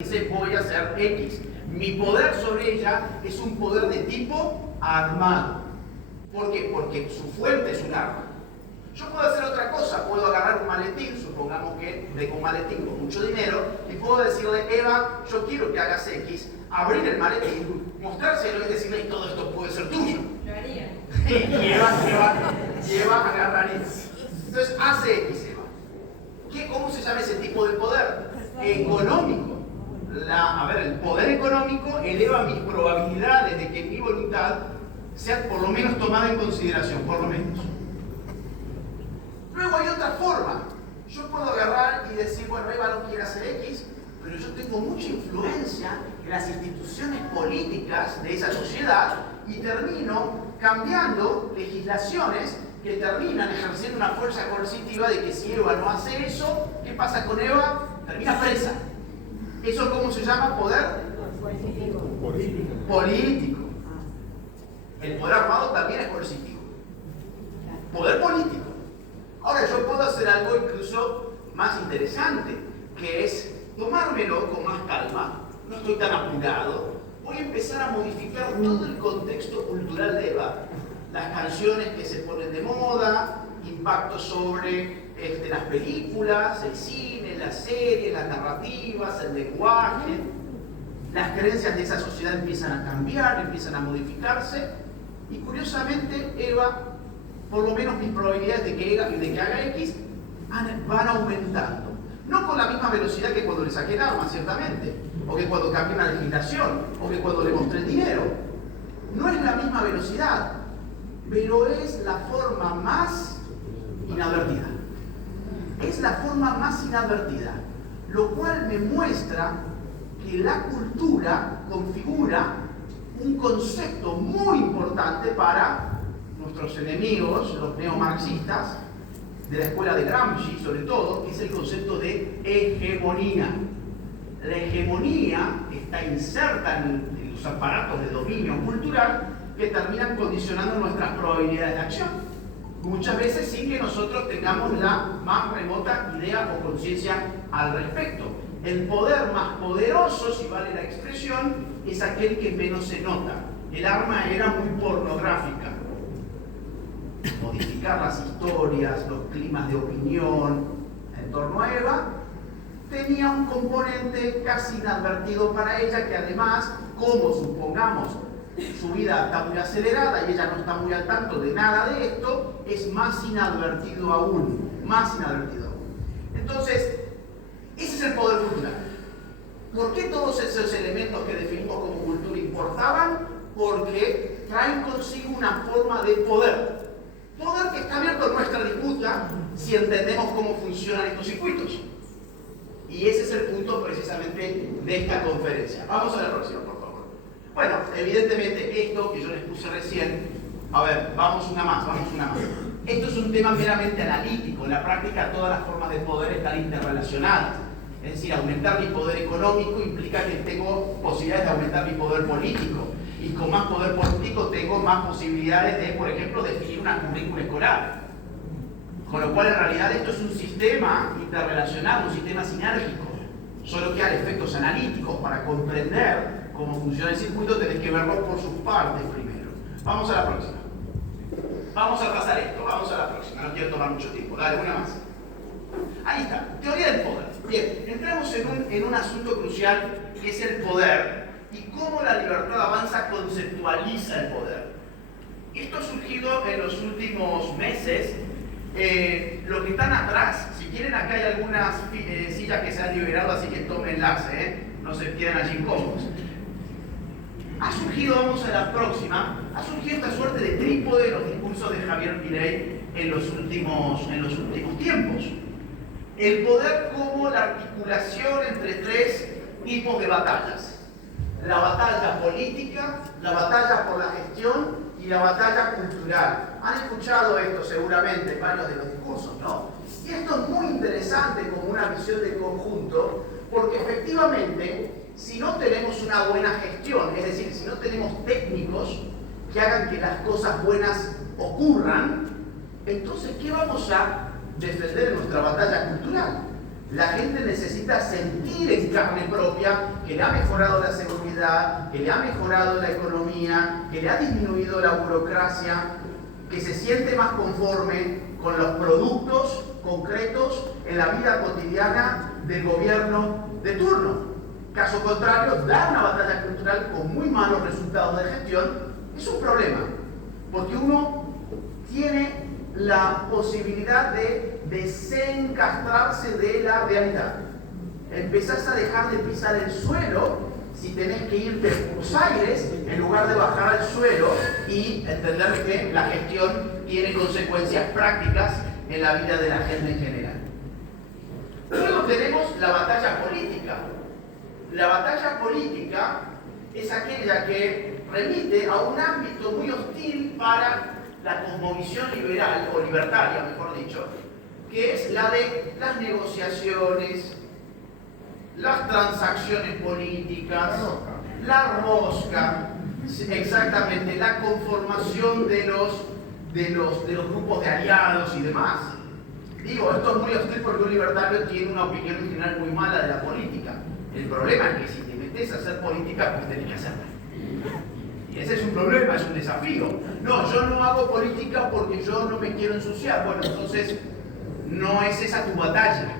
dice voy a hacer X. Mi poder sobre ella es un poder de tipo armado. ¿Por qué? Porque su fuente es un arma. Yo puedo hacer otra cosa, puedo agarrar un maletín, supongamos que tengo un maletín con mucho dinero, y puedo decirle, Eva, yo quiero que hagas X, abrir el maletín, mostrárselo y decirle, todo esto puede ser tuyo. Lo haría. Y Eva agarraría. Entonces hace X, Eva. ¿Cómo se llama ese tipo de poder? Económico. El poder económico eleva mis probabilidades de que mi voluntad sea por lo menos tomada en consideración, por lo menos. Luego hay otra forma. Yo puedo agarrar y decir, bueno, Eva no quiere hacer X, pero yo tengo mucha influencia en las instituciones políticas de esa sociedad y termino cambiando legislaciones que terminan ejerciendo una fuerza coercitiva de que si Eva no hace eso, ¿qué pasa con Eva? Termina presa. ¿Eso cómo se llama? Poder político. El poder armado también es coercitivo. Poder político. Ahora yo puedo hacer algo incluso más interesante, que es tomármelo con más calma, no estoy tan apurado, voy a empezar a modificar todo el contexto cultural de Eva, las canciones que se ponen de moda, impacto sobre las películas, el cine, las series, las narrativas, el lenguaje, las creencias de esa sociedad empiezan a cambiar, empiezan a modificarse, y curiosamente Eva, por lo menos mis probabilidades de que haga X van aumentando. No con la misma velocidad que cuando le saqué el arma, ciertamente, o que cuando cambié una legislación, o que cuando le mostré el dinero. No es la misma velocidad, pero es la forma más inadvertida. Es la forma más inadvertida, lo cual me muestra que la cultura configura un concepto muy importante para nuestros enemigos, los neomarxistas, de la escuela de Gramsci sobre todo, que es el concepto de hegemonía. La hegemonía está inserta en los aparatos de dominio cultural que terminan condicionando nuestras probabilidades de acción. Muchas veces sin que nosotros tengamos la más remota idea o conciencia al respecto. El poder más poderoso, si vale la expresión, es aquel que menos se nota. El arma era muy pornográfica. Modificar las historias, los climas de opinión en torno a Eva, tenía un componente casi inadvertido para ella, que además, como supongamos su vida está muy acelerada y ella no está muy al tanto de nada de esto, es más inadvertido aún, más inadvertido aún. Entonces, ese es el poder cultural. ¿Por qué todos esos elementos que definimos como cultura importaban? Porque traen consigo una forma de poder. Poder que está abierto a nuestra disputa si entendemos cómo funcionan estos circuitos. Y ese es el punto precisamente de esta conferencia. Vamos a la próxima, por favor. Bueno, evidentemente esto que yo les puse recién, vamos una más. Esto es un tema meramente analítico. En la práctica todas las formas de poder están interrelacionadas. Es decir, aumentar mi poder económico implica que tengo posibilidades de aumentar mi poder político. Y con más poder político tengo más posibilidades de, por ejemplo, definir una currícula escolar. Con lo cual, en realidad, esto es un sistema interrelacionado, un sistema sinérgico. Solo que hay efectos analíticos. Para comprender cómo funciona el circuito, tenés que verlo por sus partes primero. Vamos a la próxima. Vamos a pasar esto, vamos a la próxima. No quiero tomar mucho tiempo. Dale, una más. Ahí está, teoría del poder. Bien, entramos en un asunto crucial, que es el poder. Y cómo la libertad avanza conceptualiza el poder. Esto ha surgido en los últimos meses. Los que están atrás, si quieren, acá hay algunas sillas que se han liberado, así que tómenlas, no se queden allí incómodos. Ha surgido, vamos a la próxima, ha surgido esta suerte de trípode de los discursos de Javier Milei en los últimos tiempos. El poder como la articulación entre tres tipos de batallas. La batalla política, la batalla por la gestión y la batalla cultural. Han escuchado esto seguramente en varios de los discursos, ¿no? Y esto es muy interesante como una visión de conjunto, porque efectivamente, si no tenemos una buena gestión, es decir, si no tenemos técnicos que hagan que las cosas buenas ocurran, entonces, ¿qué vamos a defender en nuestra batalla cultural? La gente necesita sentir en carne propia que le ha mejorado la seguridad, que le ha mejorado la economía, que le ha disminuido la burocracia, que se siente más conforme con los productos concretos en la vida cotidiana del gobierno de turno. Caso contrario, dar una batalla cultural con muy malos resultados de gestión es un problema, porque uno tiene la posibilidad de desencastrarse de la realidad. Empezás a dejar de pisar el suelo si tenés que irte a Buenos Aires en lugar de bajar al suelo y entender que la gestión tiene consecuencias prácticas en la vida de la gente en general. Luego tenemos la batalla política. La batalla política es aquella que remite a un ámbito muy hostil para la cosmovisión liberal, o libertaria mejor dicho, que es la de las negociaciones, las transacciones políticas, la rosca, exactamente, la conformación de los grupos de aliados y demás. Digo, esto es muy hostil porque un libertario tiene una opinión en general muy mala de la política. El problema es que si te metes a hacer política, pues tenés que hacerla. Y ese es un problema, es un desafío. No, yo no hago política porque yo no me quiero ensuciar. Bueno, entonces no es esa tu batalla.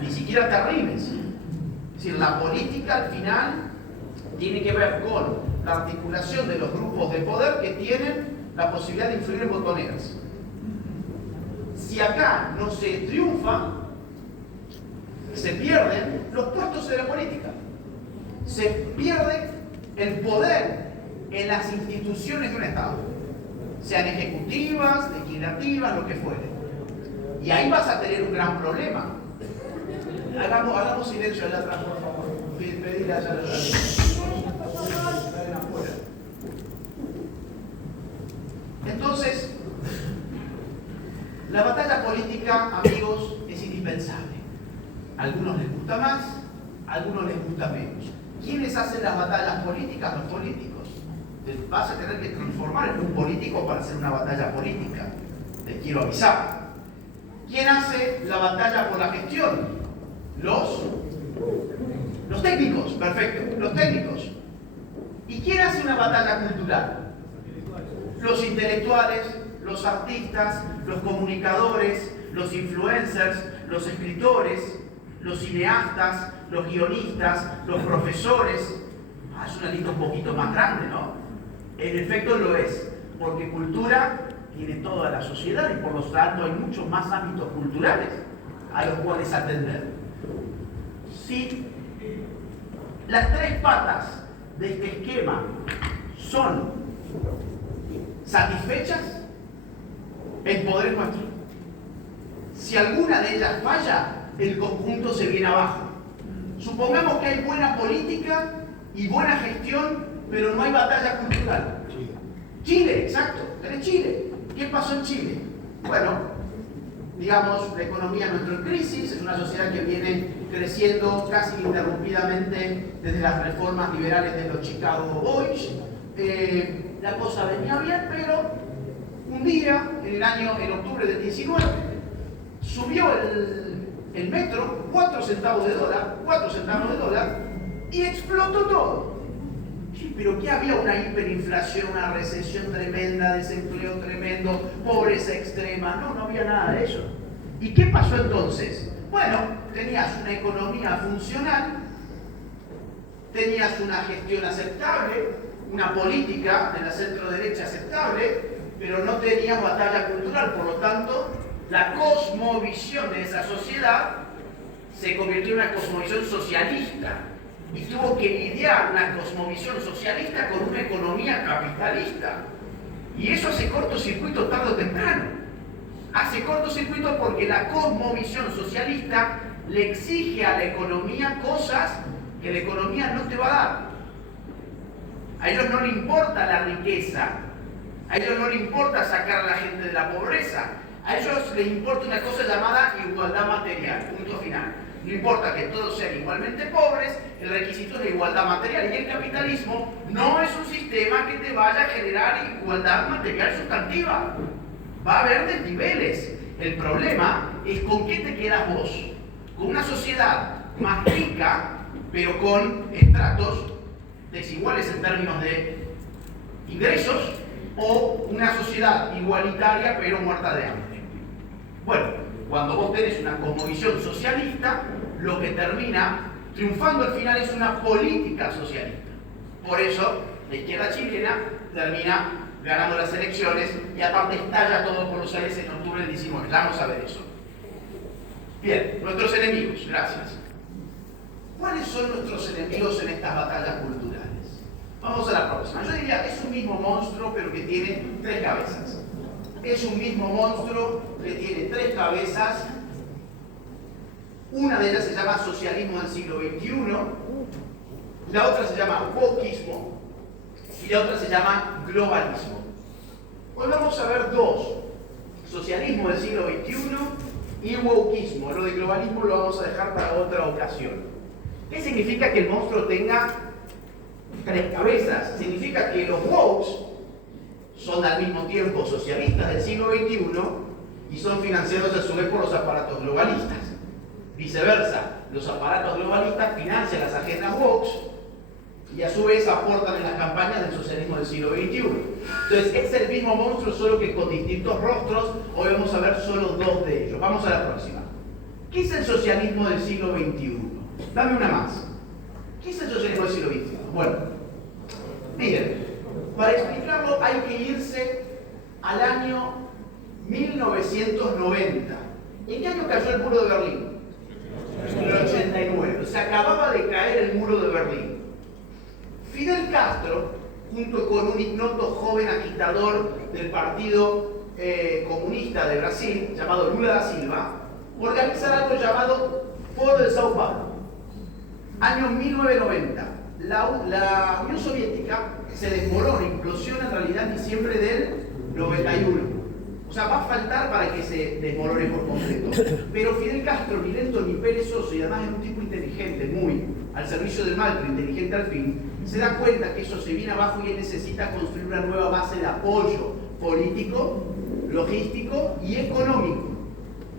Ni siquiera te arrimes. Es decir, la política al final tiene que ver con la articulación de los grupos de poder que tienen la posibilidad de influir en botoneras. Si acá no se triunfa, se pierden los puestos de la política. Se pierde el poder en las instituciones de un Estado, sean ejecutivas, legislativas, lo que fuere. Y ahí vas a tener un gran problema. Hagamos silencio allá atrás, por favor. Pedir allá atrás. Entonces, la batalla política, amigos, es indispensable. A algunos les gusta más, a algunos les gusta menos. ¿Quiénes hacen las batallas políticas? Los políticos. Vas a tener que transformar en un político para hacer una batalla política. Les quiero avisar. ¿Quién hace la batalla por la gestión? Los técnicos, perfecto, los técnicos. ¿Y quién hace una batalla cultural? Los intelectuales, los artistas, los comunicadores, los influencers, los escritores, los cineastas, los guionistas, los profesores. Es una lista un poquito más grande, ¿no? En efecto lo es, porque cultura tiene toda la sociedad y por lo tanto hay muchos más ámbitos culturales a los cuales atender. Si las tres patas de este esquema son satisfechas, el poder es nuestro. Si alguna de ellas falla, el conjunto se viene abajo. Supongamos que hay buena política y buena gestión, pero no hay batalla cultural. Chile, exacto, tenés Chile. ¿Qué pasó en Chile? Bueno, digamos, la economía no entró en crisis, es una sociedad que viene creciendo casi ininterrumpidamente desde las reformas liberales de los Chicago Boys. La cosa venía bien, pero un día, en octubre del 19, subió el metro 4 centavos de dólar, y explotó todo. Sí, pero ¿qué había? Una hiperinflación, una recesión tremenda, desempleo tremendo, pobreza extrema. No había nada de eso. ¿Y qué pasó entonces? Bueno, tenías una economía funcional, tenías una gestión aceptable, una política de la centro-derecha aceptable, pero no tenías batalla cultural. Por lo tanto, la cosmovisión de esa sociedad se convirtió en una cosmovisión socialista y tuvo que lidiar una cosmovisión socialista con una economía capitalista. Y eso hace cortocircuito tarde o temprano. Hace cortocircuito porque la cosmovisión socialista le exige a la economía cosas que la economía no te va a dar. A ellos no les importa la riqueza, a ellos no les importa sacar a la gente de la pobreza, a ellos les importa una cosa llamada igualdad material, punto final. No importa que todos sean igualmente pobres, el requisito es la igualdad material. Y el capitalismo no es un sistema que te vaya a generar igualdad material sustantiva. Va a haber desniveles. El problema es con qué te quedas vos. con una sociedad más rica, pero con estratos desiguales en términos de ingresos, o una sociedad igualitaria pero muerta de hambre. Bueno, cuando vos tenés una cosmovisión socialista, lo que termina triunfando al final es una política socialista. Por eso, la izquierda chilena termina ganando las elecciones y aparte estalla todo por los aires en octubre del 19. Vamos a ver eso. Bien, nuestros enemigos, gracias. ¿Cuáles son nuestros enemigos en estas batallas culturales? Vamos a la próxima. Yo diría, es un mismo monstruo, pero que tiene 3 cabezas. Es un mismo monstruo que tiene 3 cabezas. Una de ellas se llama socialismo del siglo XXI, la otra se llama wokismo y la otra se llama globalismo. Hoy vamos a ver 2, socialismo del siglo XXI y wokismo. Lo de globalismo lo vamos a dejar para otra ocasión. ¿Qué significa que el monstruo tenga 3 cabezas? Significa que los wokes son al mismo tiempo socialistas del siglo XXI y son financiados a su vez por los aparatos globalistas. Viceversa, los aparatos globalistas financian las agendas wokes y a su vez aportan en las campañas del socialismo del siglo XXI. Entonces es el mismo monstruo, solo que con distintos rostros. Hoy vamos a ver solo 2 de ellos. Vamos a la próxima. ¿Qué es el socialismo del siglo XXI? Dame una más. ¿Qué es el socialismo del siglo XXI? Bueno, miren, para explicarlo hay que irse al año 1990. ¿En qué año cayó el muro de Berlín? En el 89. Se acababa de caer el muro de Berlín. Fidel Castro, junto con un ignoto joven agitador del Partido Comunista de Brasil, llamado Lula da Silva, organizan algo llamado Foro de Sao Paulo. Año 1990. La Unión Soviética se desmorona, implosiona en realidad en diciembre del 91. O sea, va a faltar para que se desmorone por completo. Pero Fidel Castro, ni lento ni perezoso, y además es un tipo inteligente, muy al servicio del mal, pero inteligente al fin, se da cuenta que eso se viene abajo y él necesita construir una nueva base de apoyo político, logístico y económico.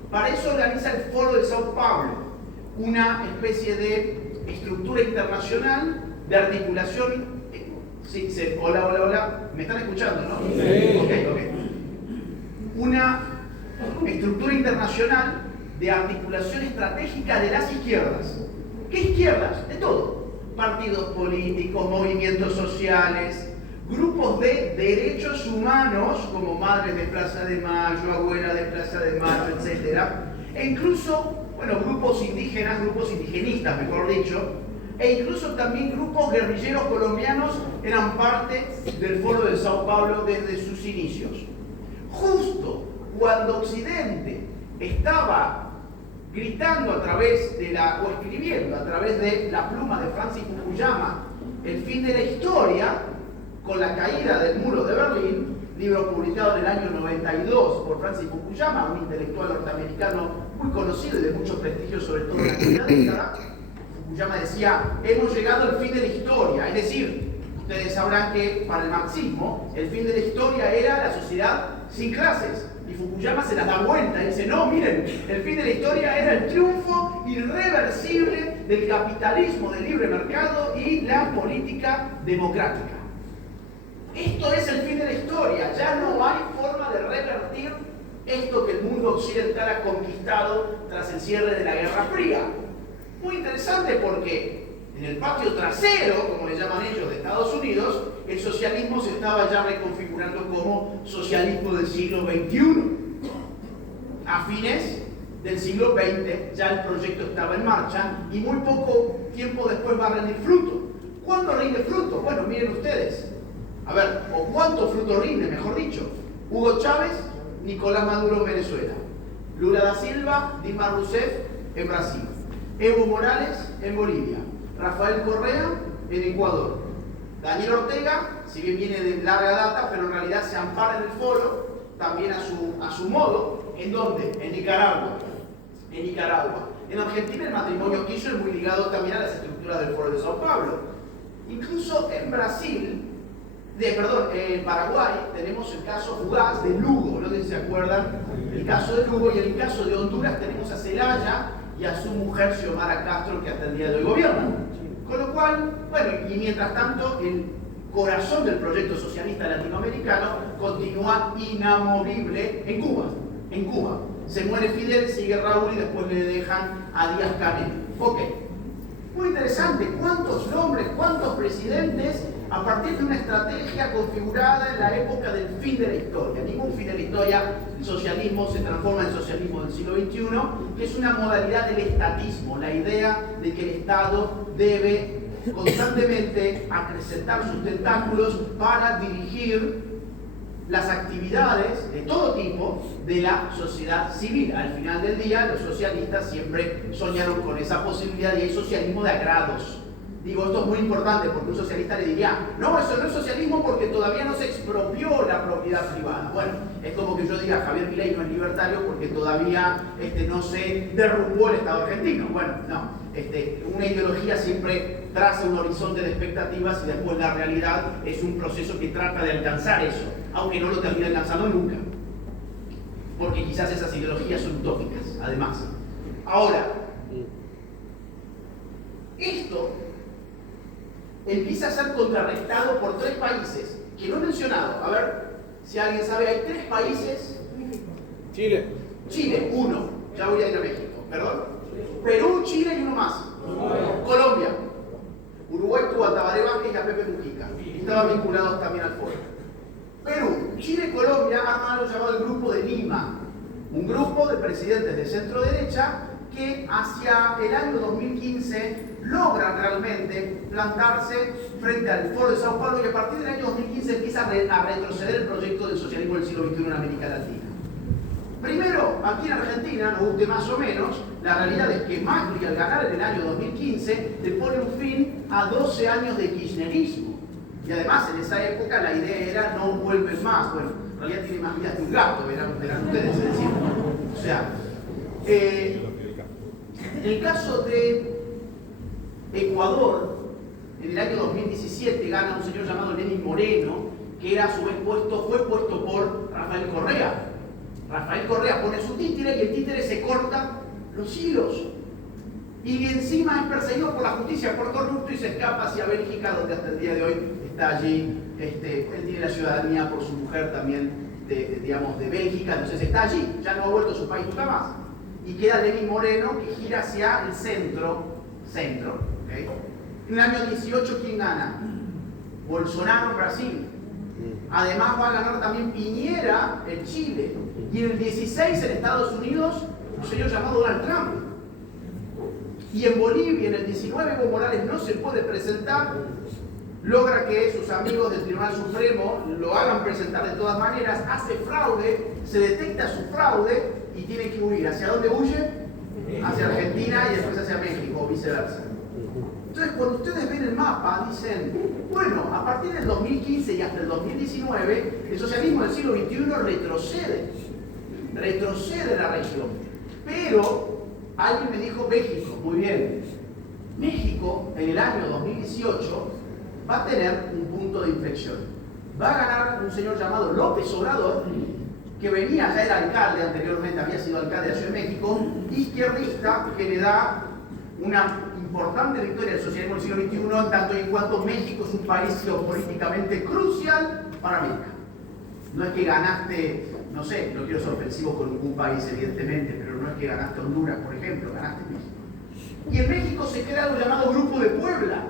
Para eso organiza el Foro de Sao Paulo, una especie de estructura internacional de articulación. Sí, hola, ¿me están escuchando, no? Sí. Ok. Una estructura internacional de articulación estratégica de las izquierdas. ¿Qué izquierdas? De todo. Partidos políticos, movimientos sociales, grupos de derechos humanos, como Madres de Plaza de Mayo, Abuela de Plaza de Mayo, etc. E incluso, grupos indígenas, grupos indigenistas, mejor dicho, e incluso también grupos guerrilleros colombianos eran parte del Foro de Sao Paulo desde sus inicios. Justo cuando Occidente estaba gritando o escribiendo a través de la pluma de Francis Fukuyama el fin de la historia, con la caída del muro de Berlín, libro publicado en el año 92 por Francis Fukuyama, un intelectual norteamericano muy conocido y de mucho prestigio, sobre todo en la primera década. Fukuyama decía, hemos llegado al fin de la historia, es decir, ustedes sabrán que para el marxismo el fin de la historia era la sociedad sin clases, y Fukuyama se las da vuelta y dice, no, miren, el fin de la historia era el triunfo irreversible del capitalismo de libre mercado y la política democrática. Esto es el fin de la historia, ya no hay forma de revertir esto que el mundo occidental ha conquistado tras el cierre de la Guerra Fría. Muy interesante porque en el patio trasero, como le llaman ellos, de Estados Unidos, el socialismo se estaba ya reconfigurando como socialismo del siglo XXI. A fines del siglo XX ya el proyecto estaba en marcha y muy poco tiempo después va a rendir fruto. ¿Cuándo rinde fruto? Bueno, miren ustedes. A ver, o cuánto fruto rinde, mejor dicho. Hugo Chávez, Nicolás Maduro en Venezuela. Lula da Silva, Dilma Rousseff en Brasil. Evo Morales en Bolivia. Rafael Correa en Ecuador. Daniel Ortega, si bien viene de larga data, pero en realidad se ampara en el foro, también a su modo. ¿En dónde? En Nicaragua. En Argentina el matrimonio Kirchner es muy ligado también a las estructuras del Foro de Sao Paulo. Incluso en en Paraguay tenemos el caso fugaz de Lugo, no sé si se acuerdan, el caso de Lugo, y en el caso de Honduras tenemos a Zelaya y a su mujer Xiomara Castro, que hasta el día de hoy gobierna. Con lo cual, bueno, y mientras tanto, el corazón del proyecto socialista latinoamericano continúa inamovible en Cuba. En Cuba. Se muere Fidel, sigue Raúl y después le dejan a Díaz Canel. Ok. Muy interesante. ¿Cuántos nombres, cuántos presidentes a partir de una estrategia configurada en la época del fin de la historia? Ningún fin de la historia. El socialismo se transforma en socialismo del siglo XXI, que es una modalidad del estatismo, la idea de que el Estado debe constantemente acrecentar sus tentáculos para dirigir las actividades de todo tipo de la sociedad civil. Al final del día, los socialistas siempre soñaron con esa posibilidad y el socialismo de agrados. Digo, esto es muy importante porque un socialista le diría, no, eso no es socialismo porque todavía no se expropió la propiedad privada. Bueno, es como que yo diga, Javier Milei no es libertario porque todavía no se derrumbó el Estado argentino. Bueno, no. Una ideología siempre traza un horizonte de expectativas y después la realidad es un proceso que trata de alcanzar eso, aunque no lo termine alcanzando nunca. Porque quizás esas ideologías son utópicas, además. Ahora, esto empieza a ser contrarrestado por tres países que no he mencionado. A ver si alguien sabe, hay tres países. Chile. Chile, uno. Ya voy a ir a México, perdón. Perú, Chile y uno más. Colombia. Uruguay tuvo a Tabaré Vázquez y a Pepe Mujica. Y estaban vinculados también al foro. Perú, Chile y Colombia arman algo llamado el Grupo de Lima. Un grupo de presidentes de centro derecha que hacia el año 2015 logran realmente plantarse frente al Foro de Sao Paulo y a partir del año 2015 empieza a retroceder el proyecto del socialismo del siglo XXI en América Latina. Primero, aquí en Argentina, nos guste más o menos, la realidad es que Macri al ganar en el año 2015 le pone un fin a 12 años de kirchnerismo. Y además en esa época la idea era no vuelven más. Bueno, en realidad tiene más vidas que un gato, verán ustedes, es decir. O sea, en el caso de Ecuador, en el año 2017 gana un señor llamado Lenín Moreno, que era a su vez fue puesto por Rafael Correa. Rafael Correa pone su títere y el títere se corta los hilos. Y encima es perseguido por la justicia por corrupto y se escapa hacia Bélgica, donde hasta el día de hoy está allí. Él tiene la ciudadanía por su mujer también de Bélgica, entonces está allí, ya no ha vuelto a su país nunca más. Y queda Lenín Moreno que gira hacia el centro, ¿okay? En el año 18, ¿quién gana? Bolsonaro en Brasil. Además va a ganar también Piñera en Chile. Y en el 16 en Estados Unidos, un señor llamado Donald Trump. Y en Bolivia, en el 19, Evo Morales no se puede presentar, logra que sus amigos del Tribunal Supremo lo hagan presentar de todas maneras, hace fraude, se detecta su fraude y tiene que huir. ¿Hacia dónde huye? Hacia Argentina y después hacia México, o viceversa. Entonces, cuando ustedes ven el mapa, dicen, bueno, a partir del 2015 y hasta el 2019, el socialismo del siglo XXI retrocede la región. Pero alguien me dijo México, muy bien. México, en el año 2018, va a tener un punto de inflexión. Va a ganar un señor llamado López Obrador, que venía, ya era alcalde anteriormente, había sido alcalde de Ciudad de México, izquierdista, que le da una importante victoria al socialismo del siglo XXI, en tanto y en cuanto México es un país geopolíticamente crucial para América. No es que ganaste, no sé, no quiero ser ofensivo con ningún país evidentemente, pero no es que ganaste Honduras, por ejemplo, ganaste México. Y en México se crea algo llamado Grupo de Puebla.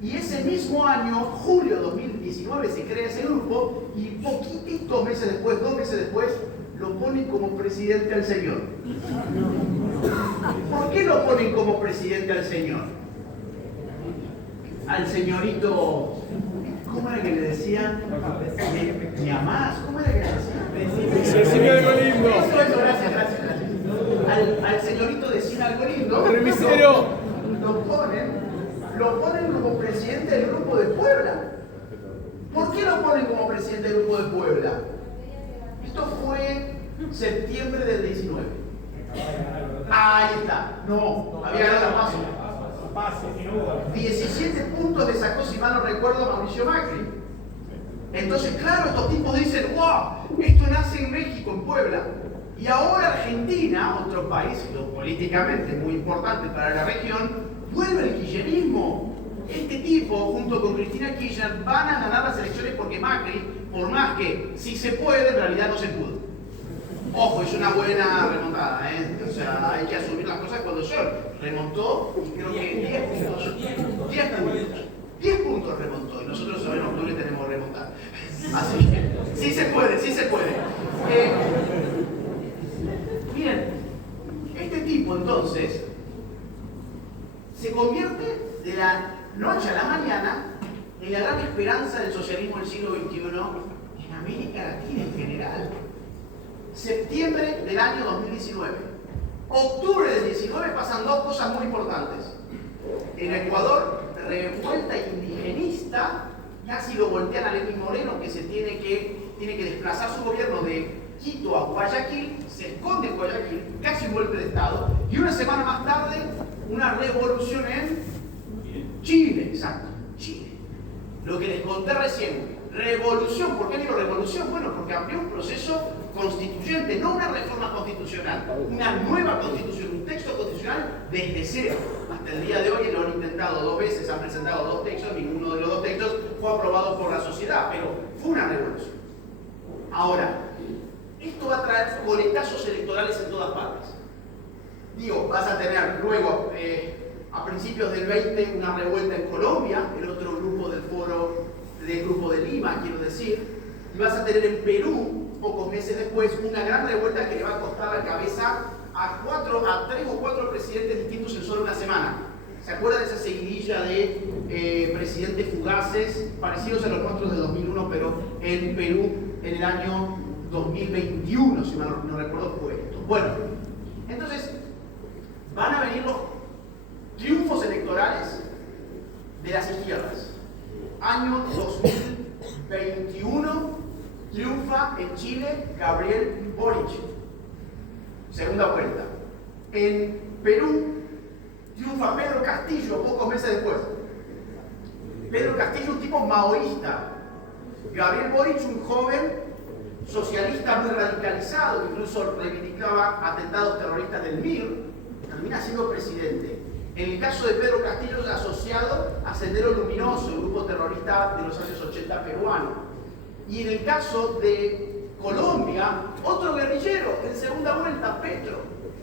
Y ese mismo año, julio de 2019, se crea ese grupo y poquititos meses después, 2 meses después, lo ponen como presidente al señor. ¿Por qué lo ponen como presidente al señor? Al señorito, ¿cómo era que le decían? Ni a más, ¿cómo era que le decían? Decime algo lindo. Eso, gracias. Al señorito decir algo lindo. Remisero. Lo ponen como presidente del Grupo de Puebla. ¿Por qué lo ponen como presidente del Grupo de Puebla? Esto fue septiembre del 19. Ahí está. No, había ganado la PASO. 17 puntos le sacó, si mal no recuerdo, a Mauricio Macri. Entonces, claro, estos tipos dicen, wow, esto nace en México, en Puebla. Y ahora Argentina, otro país políticamente muy importante para la región, vuelve el kirchnerismo. Este tipo, junto con Cristina Kirchner, van a ganar las elecciones porque Macri, por más que sí se puede, en realidad no se pudo. Ojo, es una buena remontada, ¿eh? O sea, hay que asumir las cosas cuando son. Remontó, y creo que 10 puntos. 10 puntos. 10 puntos remontó, y nosotros ahora en octubre tenemos que remontar. Así que, sí se puede, sí se puede. Miren, este tipo entonces se convierte de la noche a la mañana en la gran esperanza del socialismo del siglo XXI en América Latina en general. Septiembre del año 2019. Octubre del 19 pasan dos cosas muy importantes. En Ecuador, revuelta indigenista, casi lo voltean a Lenín Moreno, que tiene que desplazar su gobierno de Quito a Guayaquil, se esconde en Guayaquil, casi un golpe de Estado, y una semana más tarde, una revolución en Chile, exacto, Chile. Lo que les conté recién, revolución. ¿Por qué digo revolución? Bueno, porque abrió un proceso constituyente, no una reforma constitucional, una nueva constitución, un texto constitucional desde cero. Hasta el día de hoy lo han intentado 2 veces, han presentado 2 textos, ninguno de los 2 textos fue aprobado por la sociedad, pero fue una revolución. Ahora, esto va a traer coletazos electorales en todas partes. Digo, vas a tener luego, a principios del 20, una revuelta en Colombia, el otro grupo del Grupo de Lima, quiero decir, y vas a tener en Perú, pocos meses después, una gran revuelta que le va a costar la cabeza a 3 o 4 presidentes distintos en solo una semana. ¿Se acuerdan de esa seguidilla de presidentes fugaces, parecidos a los nuestros de 2001, pero en Perú en el año 2021, si mal no recuerdo, fue esto? Bueno, entonces van a venir los triunfos electorales de las izquierdas. Año 2021, triunfa en Chile Gabriel Boric. Segunda vuelta. En Perú, triunfa Pedro Castillo pocos meses después. Pedro Castillo, un tipo maoísta. Gabriel Boric, un joven socialista muy radicalizado, incluso reivindicaba atentados terroristas del MIR, termina siendo presidente. En el caso de Pedro Castillo es asociado a Sendero Luminoso, el grupo terrorista de los años 80 peruano. Y en el caso de Colombia, otro guerrillero en segunda vuelta, Petro,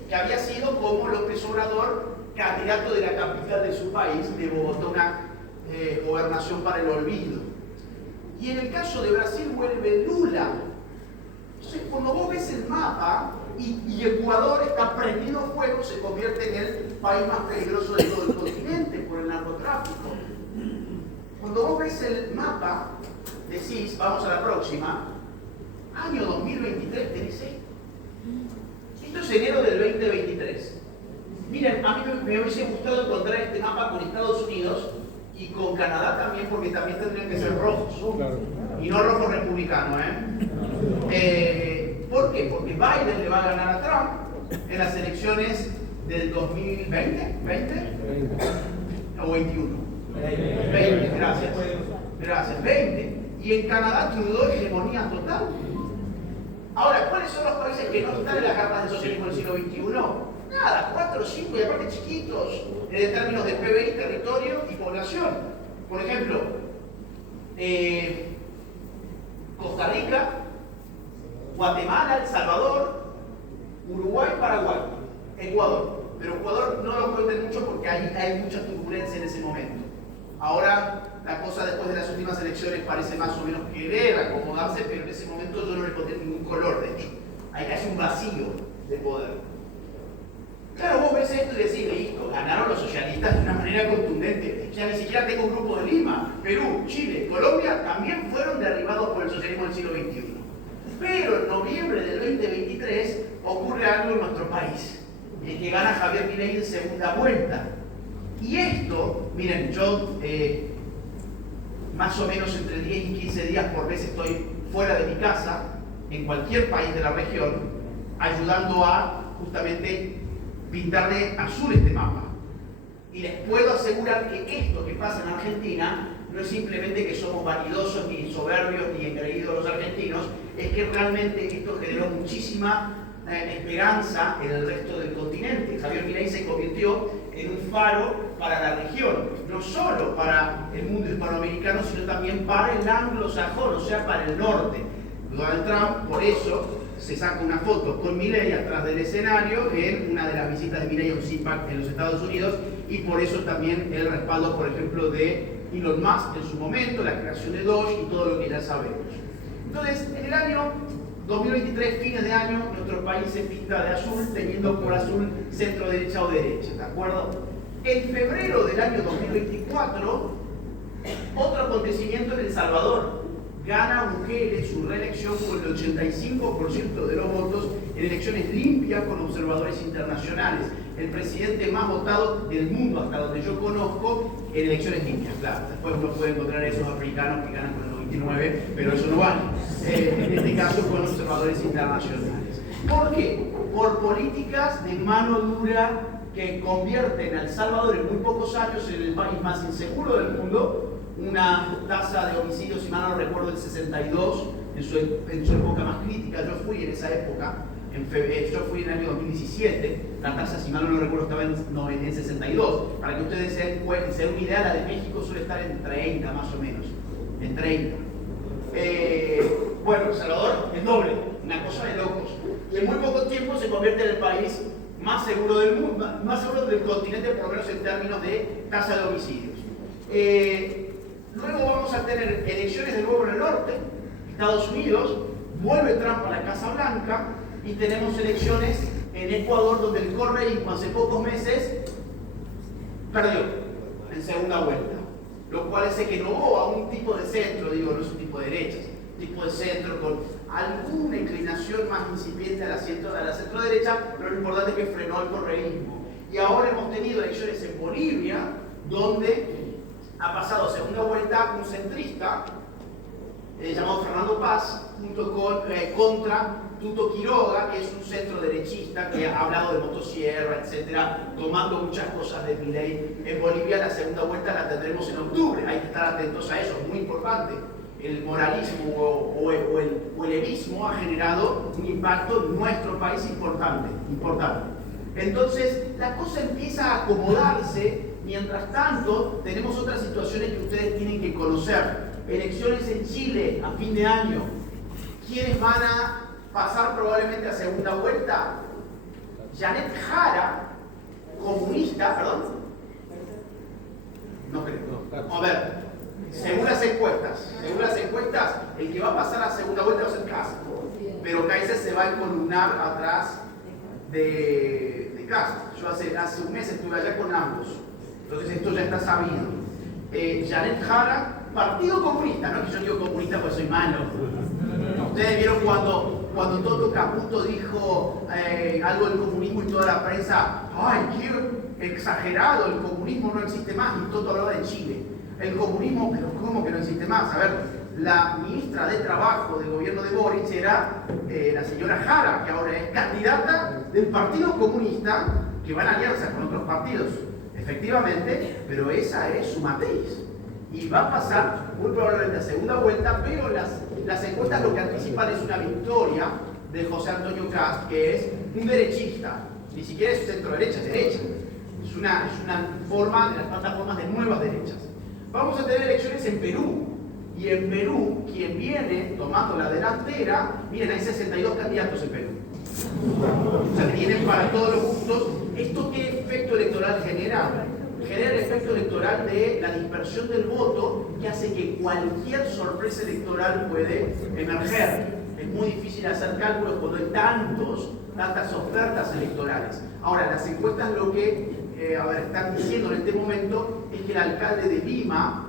que había sido como López Obrador, candidato de la capital de su país, de Bogotá, una gobernación para el olvido. Y en el caso de Brasil vuelve Lula. Entonces, cuando vos ves el mapa y Ecuador está prendido fuego, se convierte en el país más peligroso de todo el continente por el narcotráfico. Cuando vos ves el mapa, decís, vamos a la próxima, año 2023, tenés esto. Esto es enero del 2023. Miren, a mí me hubiese gustado encontrar este mapa con Estados Unidos y con Canadá también, porque también tendrían que ser rojos. Claro. Y no rojo republicano, ¿por qué? Porque Biden le va a ganar a Trump en las elecciones del 2020, ¿20? ¿O 21? 20, gracias. Gracias, 20. Y en Canadá Trudeau hegemonía total. Ahora, ¿cuáles son los países que no están en las cartas del socialismo del siglo XXI? Nada, 4 o 5 y aparte chiquitos en términos de PBI, territorio y población. Por ejemplo, Costa Rica, Guatemala, El Salvador, Uruguay, Paraguay, Ecuador. Pero Ecuador no lo cuenten mucho porque hay mucha turbulencia en ese momento. Ahora la cosa después de las últimas elecciones parece más o menos querer acomodarse, pero en ese momento yo no le encontré ningún color, de hecho. Hay casi un vacío de poder. Claro, vos ves esto y decís, listo, ganaron los socialistas de una manera contundente. Ya ni siquiera tengo un grupo de Lima. Perú, Chile, Colombia también fueron derribados por el socialismo del siglo XXI. Pero en noviembre del 2023 ocurre algo en nuestro país. Es que gana Javier Milei en segunda vuelta. Y esto, miren, yo más o menos entre 10 y 15 días por vez estoy fuera de mi casa, en cualquier país de la región, ayudando a justamente pintarle azul este mapa. Y les puedo asegurar que esto que pasa en Argentina no es simplemente que somos vanidosos, ni soberbios, ni engreídos los argentinos, es que realmente esto generó muchísima esperanza en el resto del continente. Javier Milei se convirtió en un faro para la región, no solo para el mundo hispanoamericano, sino también para el anglosajón, o sea, para el norte. Donald Trump, por eso, se saca una foto con Milei atrás del escenario en una de las visitas de Milei a un CPAC en los Estados Unidos, y por eso también el respaldo, por ejemplo, de Elon Musk en su momento, la creación de Doge y todo lo que ya sabemos. Entonces, en el año 2023, fines de año, nuestro país se pinta de azul, teniendo por azul centro derecha o derecha, ¿de acuerdo? En febrero del año 2024, otro acontecimiento en El Salvador. Gana Bukele su reelección con el 85% de los votos en elecciones limpias con observadores internacionales. El presidente más votado del mundo, hasta donde yo conozco, en elecciones limpias, claro. Después uno puede encontrar esos africanos que ganan con el 99, pero eso no vale. En este caso, con observadores internacionales. ¿Por qué? Por políticas de mano dura que convierten a El Salvador en muy pocos años en el país más inseguro del mundo. Una tasa de homicidios, si mal no recuerdo, del 62, en su época más crítica. Yo fui en esa época, yo fui en el año 2017, la tasa, si mal no recuerdo, estaba en 62. Para que ustedes se den una idea, la de México suele estar en 30 más o menos, en 30. Bueno, El Salvador es doble, una cosa de locos. Y en muy poco tiempo se convierte en el país más seguro del mundo, más seguro del continente, por lo menos en términos de tasa de homicidios. Luego vamos a tener elecciones de nuevo en el norte, Estados Unidos, vuelve Trump a la Casa Blanca y tenemos elecciones en Ecuador, donde el correísmo hace pocos meses perdió en segunda vuelta, lo cual hace que no hubo a un tipo de centro, digo, no es un tipo de derecha, es un tipo de centro con alguna inclinación más incipiente a la centro derecha, pero lo importante es que frenó el correísmo. Y ahora hemos tenido elecciones en Bolivia, donde ha pasado a segunda vuelta un centrista llamado Fernando Paz contra Tuto Quiroga, que es un centro derechista que ha hablado de motosierra, etcétera, tomando muchas cosas de Milei. En Bolivia la segunda vuelta la tendremos en octubre, hay que estar atentos a eso, es muy importante. El moralismo o el evismo ha generado un impacto en nuestro país importante. Entonces la cosa empieza a acomodarse. Mientras tanto, tenemos otras situaciones que ustedes tienen que conocer. Elecciones en Chile a fin de año. ¿Quiénes van a pasar probablemente a segunda vuelta? Janet Jara, comunista, perdón. No creo. A ver, según las encuestas, el que va a pasar a segunda vuelta va a ser Castro. Pero Kaiser se va a encolumnar atrás de Castro. Yo hace un mes estuve allá con ambos. Entonces esto ya está sabido. Janet Jara, Partido Comunista, no es que yo digo comunista porque soy malo. Ustedes vieron cuando Toto Caputo dijo algo del comunismo y toda la prensa, ¡ay, qué exagerado! El comunismo no existe más, y Toto hablaba de Chile. El comunismo, pero ¿cómo que no existe más? A ver, la ministra de Trabajo del gobierno de Boric era la señora Jara, que ahora es candidata del Partido Comunista, que va en alianza con otros partidos. Efectivamente, pero esa es su matriz. Y va a pasar muy probablemente a segunda vuelta, pero las encuestas lo que anticipan es una victoria de José Antonio Kast, que es un derechista. Ni siquiera es centro derecha, es derecha. Es una forma de las plataformas de nuevas derechas. Vamos a tener elecciones en Perú. Y en Perú, quien viene tomando la delantera, miren, hay 62 candidatos en Perú. O sea, tienen para todos los gustos. ¿Esto qué efecto electoral genera? Genera el efecto electoral de la dispersión del voto, que hace que cualquier sorpresa electoral puede emerger. Es muy difícil hacer cálculos cuando hay tantas ofertas electorales. Ahora, las encuestas lo que están diciendo en este momento es que el alcalde de Lima,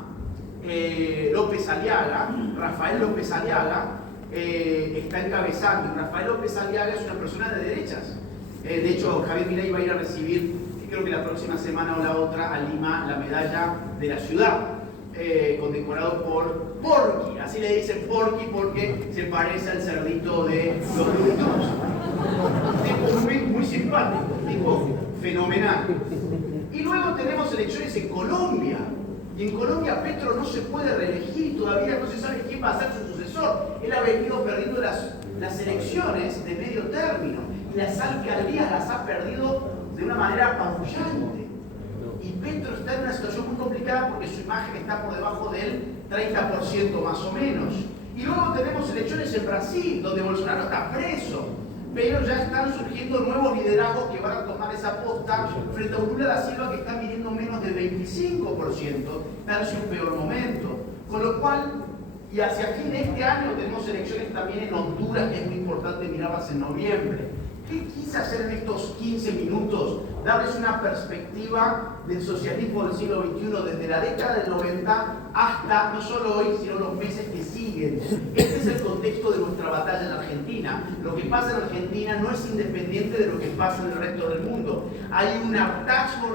Rafael López Aliaga, está encabezando. Rafael López Aliaga es una persona de derechas. De hecho, Javier Milei va a ir a recibir, creo que la próxima semana o la otra, a Lima, la medalla de la ciudad, condecorado por Porky. Así le dicen Porky porque se parece al cerdito de los Looney. Tipo muy simpático, tipo fenomenal. Y luego tenemos elecciones en Colombia. Y en Colombia Petro no se puede reelegir y todavía no se sabe quién va a ser su sucesor. Él ha venido perdiendo las elecciones de medio término. las alcaldías las ha perdido de una manera apabullante. Y Petro está en una situación muy complicada porque su imagen está por debajo del 30% más o menos. Y luego tenemos elecciones en Brasil, donde Bolsonaro está preso, pero ya están surgiendo nuevos liderazgos que van a tomar esa posta frente a un Lula da Silva que está midiendo menos del 25%, está en su peor momento. Con lo cual, y hacia fin de este año tenemos elecciones también en Honduras, que es muy importante mirarlas en noviembre. ¿Qué quise hacer en estos 15 minutos? Darles una perspectiva del socialismo del siglo XXI, desde la década del 90 hasta, no solo hoy, sino los meses que siguen. Este es el contexto de nuestra batalla en Argentina. Lo que pasa en Argentina no es independiente de lo que pasa en el resto del mundo. Hay un hartazgo